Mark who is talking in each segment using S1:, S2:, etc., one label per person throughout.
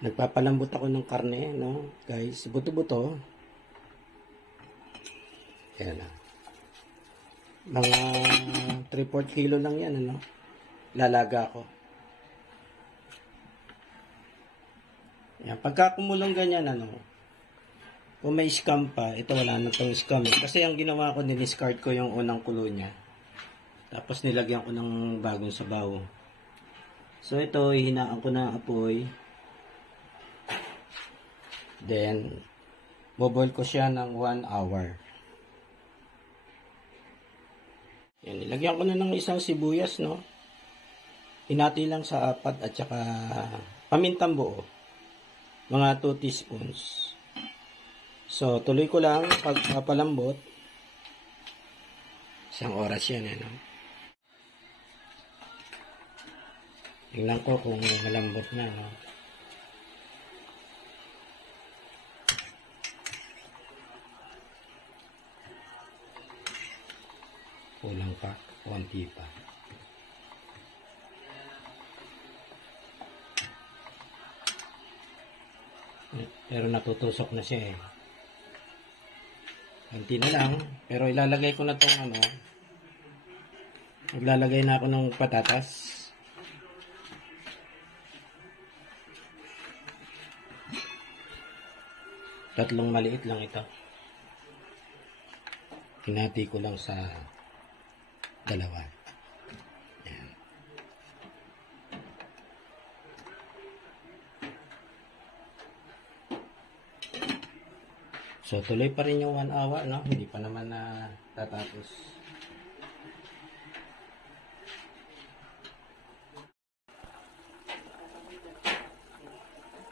S1: Nagpapalambot ako ng karne, no? Guys, buto-buto. Ayan na. Mga 3-4 kilo lang yan, ano? Lalaga ko. Yan. Pagka kumulong ganyan, ano? Kung may scam pa, ito wala na itong scam. eh. Kasi ang ginawa ko, diniscard ko yung unang kulo niya. Tapos nilagyan ko ng bagong sabaw. So ito, hihinaan ko ng apoy. Then, boboil ko siya ng 1 hour. Yan, ilagyan ko na ng isang sibuyas, no? Hinati lang sa apat at saka pamintang buo. Mga 2 teaspoons. So, tuloy ko lang pagpapalambot. Isang oras yan, eh, no? Tingnan ko kung malambot na, no? Kulang pa, konti pa. Pero natutusok na siya eh. Konti na lang. Pero ilalagay ko na tong ano. Maglalagay na ako ng patatas. Tatlong maliit lang ito. Hinati ko lang sa dalawa. So, tuloy pa rin yung one hour, no? Hindi pa naman na tatapos.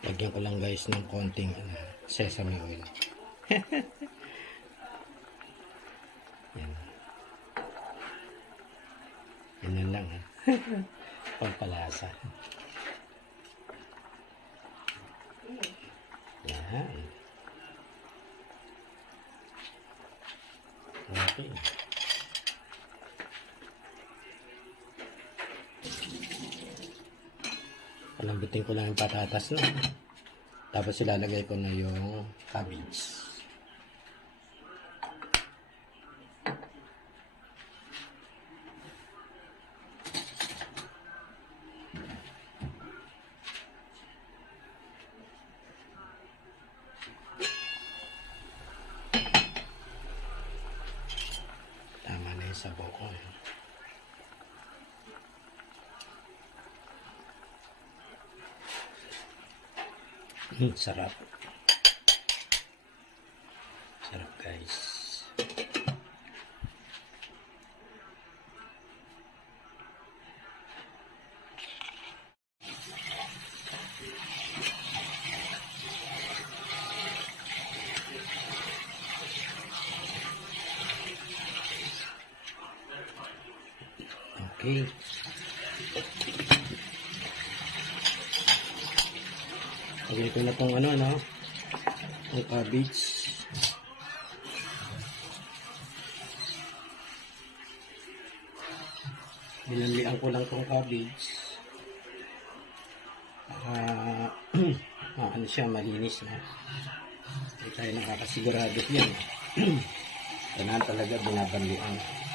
S1: Lagyan ko lang guys ng konting ano, sesame oil. Yan lang ha. Pampalasa. Yan. Okay. Palambutin ko lang yung patatas no. Tapos ilalagay ko na yung cabbage. Tama na yung sabaw ko. eh. Hmm, sarap. Sarap guys. Okay. Lagay ko na tong ano, ano, ang cabbage. Nilanlian ko lang tong cabbage. Ah, ah, ano siya, malinis na. Hindi tayo nakakasigurado yan. Kailangan talaga binabanlian.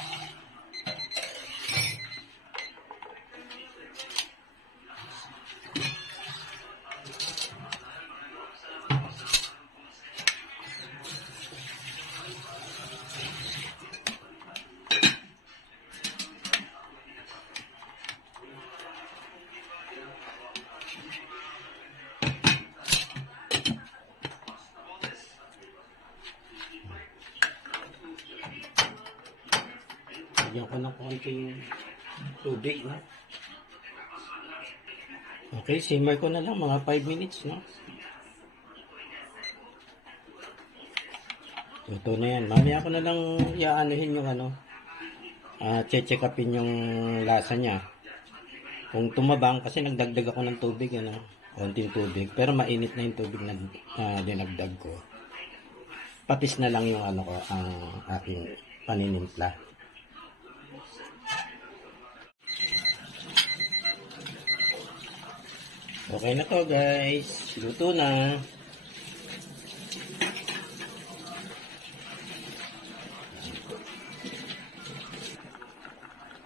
S1: Lagyan ko ng konting tubig, no? Okay, simmer ko na lang mga 5 minutes, no? Luto na yan. Mamaya ko na lang iaanuhin yung ano, ah check upin yung lasa niya. Kung tumabang, kasi nagdagdag ako ng tubig, ano, konting tubig. Pero mainit na yung tubig na ah, dinagdag ko. Patis na lang yung ano ko, ang aking paninimpla. Okay na to guys. Luto na.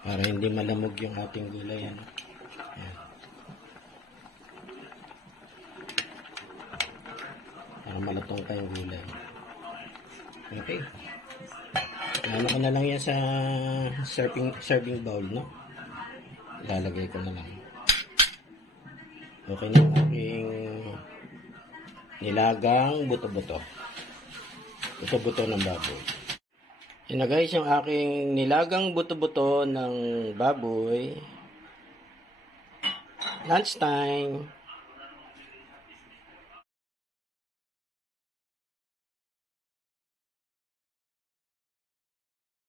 S1: Para hindi malamog yung ating gulay. Ano? Para malutong pa yung gulay. Okay. Ano ko na lang yan sa serving, serving bowl, no? Lalagay ko na lang. Okay na aking nilagang buto-buto. Buto-buto ng baboy. Yan na guys, yung aking nilagang buto-buto ng baboy. Lunchtime.